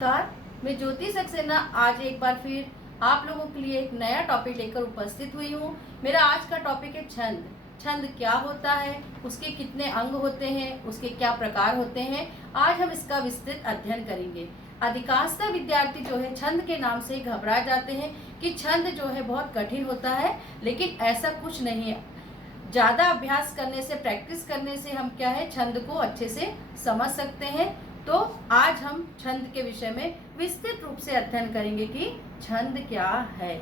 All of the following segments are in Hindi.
नमस्कार, मैं ज्योति सक्सेना आज एक बार फिर आप लोगों के लिए एक नया टॉपिक लेकर उपस्थित हुई हूँ। मेरा आज का टॉपिक है छंद। छंद क्या होता है, उसके कितने अंग होते हैं, उसके क्या प्रकार होते हैं, आज हम इसका विस्तृत अध्ययन करेंगे। अधिकांशतः विद्यार्थी जो है छंद के नाम से घबरा जाते हैं कि छंद जो है बहुत कठिन होता है, लेकिन ऐसा कुछ नहीं है। ज़्यादा अभ्यास करने से, प्रैक्टिस करने से हम क्या है छंद को अच्छे से समझ सकते हैं। तो आज हम छंद के विषय में विस्तृत रूप से अध्ययन करेंगे कि छंद क्या है।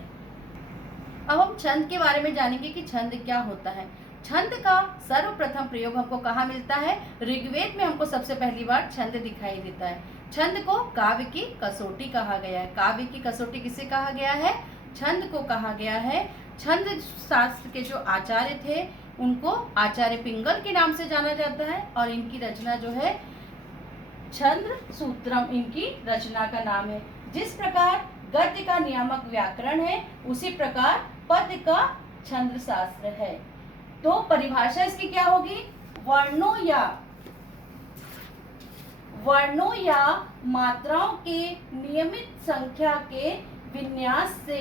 अब हम छंद के बारे में जानेंगे कि छंद क्या होता है। छंद का सर्वप्रथम प्रयोग हमको कहाँ मिलता है? ऋग्वेद में हमको सबसे पहली बार छंद दिखाई देता है। छंद को काव्य की कसौटी कहा गया है। काव्य की कसौटी किसे कहा गया है? छंद को कहा गया है। छंद शास्त्र के जो आचार्य थे उनको आचार्य पिंगल के नाम से जाना जाता है और इनकी रचना जो है छंद सूत्रम इनकी रचना का नाम है। जिस प्रकार गद्य का नियामक व्याकरण है, उसी प्रकार पद्य का छंद शास्त्र है। तो परिभाषा इसकी क्या होगी? वर्णों या मात्राओं के नियमित संख्या के विन्यास से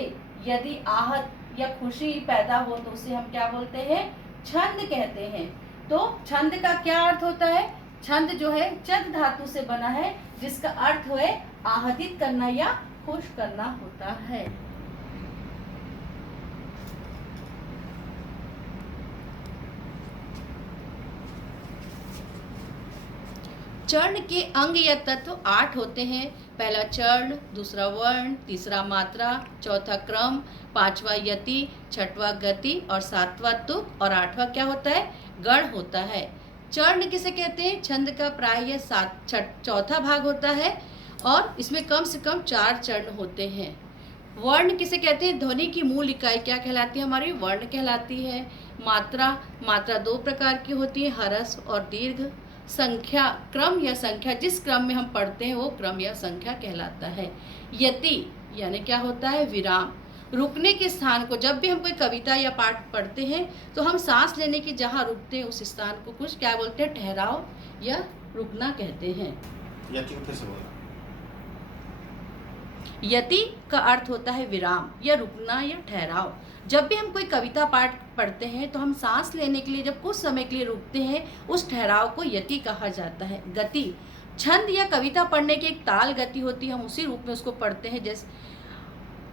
यदि आहत या खुशी पैदा हो तो उसे हम क्या बोलते हैं? छंद कहते हैं। तो छंद का क्या अर्थ होता है? छंद जो है चद धातु से बना है, जिसका अर्थ है आहतित करना या खुश करना होता है। चरण के अंग या तत्व 8 होते हैं। पहला चरण, दूसरा वर्ण, तीसरा मात्रा, चौथा क्रम, पांचवा यति, छठवां गति और सातवां तुक और आठवां क्या होता है? गण होता है। चरण किसे कहते हैं? छंद का प्राय चौथा भाग होता है और इसमें कम से कम 4 चरण होते हैं। वर्ण किसे कहते हैं? ध्वनि की मूल इकाई क्या कहलाती है? हमारी वर्ण कहलाती है। मात्रा 2 प्रकार की होती है, हरस और दीर्घ। संख्या, क्रम या संख्या, जिस क्रम में हम पढ़ते हैं वो क्रम या संख्या कहलाता है। यति यानी क्या होता है? विराम। रुकने के स्थान को, जब भी हम कोई कविता या पाठ पढ़ते हैं तो हम सांस लेने की जहाँ रुकते हैं उस स्थान को कुछ क्या बोलते हैं? ठहराव या रुकना कहते हैं। यति को फिर से बोला। यति का अर्थ होता है विराम या रुकना या ठहराव। जब भी हम कोई कविता पाठ पढ़ते हैं तो हम सांस लेने के लिए जब कुछ समय के लिए रुकते हैं, उस ठहराव को यति कहा जाता है। गति, छंद या कविता पढ़ने की एक ताल गति होती है, हम उसी रूप में उसको पढ़ते हैं। जैसे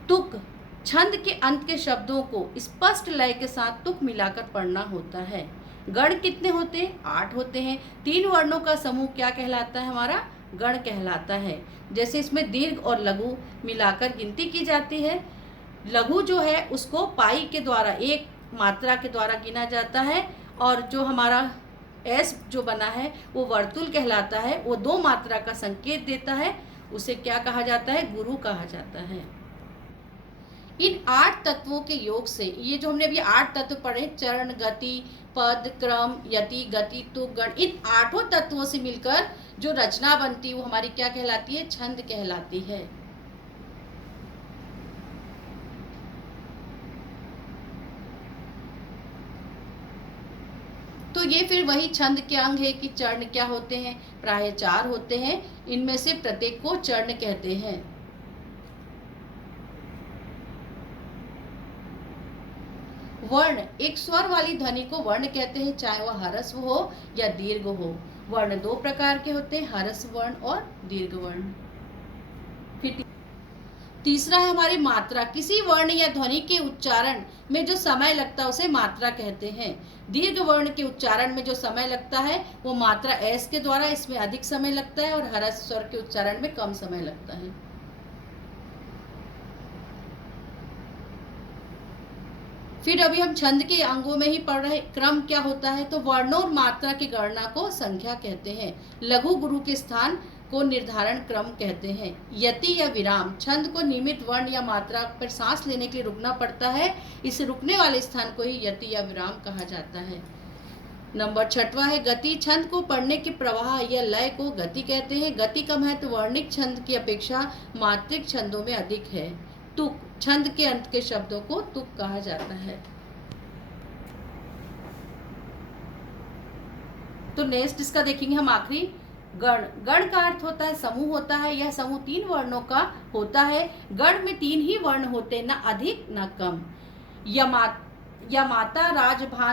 तुक, छंद के अंत के शब्दों को स्पष्ट लय के साथ तुक मिलाकर पढ़ना होता है। गण कितने होते हैं? 8 होते हैं। 3 वर्णों का समूह क्या कहलाता है? हमारा गण कहलाता है। जैसे इसमें दीर्घ और लघु मिलाकर गिनती की जाती है। लघु जो है उसको पाई के द्वारा, एक मात्रा के द्वारा गिना जाता है, और जो हमारा एस जो बना है वो वर्तुल कहलाता है। वो 2 मात्रा का संकेत देता है, उसे क्या कहा जाता है? गुरु कहा जाता है। इन 8 तत्वों के योग से, ये जो हमने अभी 8 तत्व पढ़े, चरण, गति, पद, क्रम, यति, गति, तुक, गण, इन 8 तत्वों से मिलकर जो रचना बनती है वो हमारी क्या कहलाती है? छंद कहलाती है। तो ये फिर वही छंद के अंग है कि चरण क्या होते हैं? प्राय 4 होते हैं। इनमें से प्रत्येक को चरण कहते हैं। वर्ण, एक स्वर वाली ध्वनि को वर्ण कहते हैं, चाहे वह हरस्व हो या दीर्घ हो। वर्ण 2 प्रकार के होते हैं, हरस्व वर्ण और दीर्घ वर्ण। फिर तीसरा है हमारी मात्रा। किसी वर्ण या ध्वनि के उच्चारण में जो समय लगता है उसे मात्रा कहते हैं। दीर्घ वर्ण के उच्चारण में जो समय लगता है वो मात्रा एस के द्वारा, इसमें अधिक समय लगता है, और हरस्व स्वर के उच्चारण में कम समय लगता है। फिर अभी हम छंद के अंगों में ही पढ़ रहे। क्रम क्या होता है? तो वर्णों और मात्रा की गणना को संख्या कहते हैं। लघु गुरु के स्थान को निर्धारण क्रम कहते हैं। यति या विराम, छंद को नियमित वर्ण या मात्रा पर सांस लेने के लिए रुकना पड़ता है, इस रुकने वाले स्थान को ही यति या विराम कहा जाता है। नंबर 6वां है गति। छंद को पढ़ने के प्रवाह या लय को गति कहते हैं। गति का महत्व वर्णिक छंद की अपेक्षा मात्रिक छंदों में अधिक है। तुक, छंद के अंत के शब्दों को तुक कहा जाता है। तो नेक्स्ट इसका देखेंगे हम आखिरी गण, गण का अर्थ होता है समूह होता है। यह समूह 3 वर्णों का होता है। गण में 3 ही वर्ण होते, न अधिक न कम। यमाता, राजभान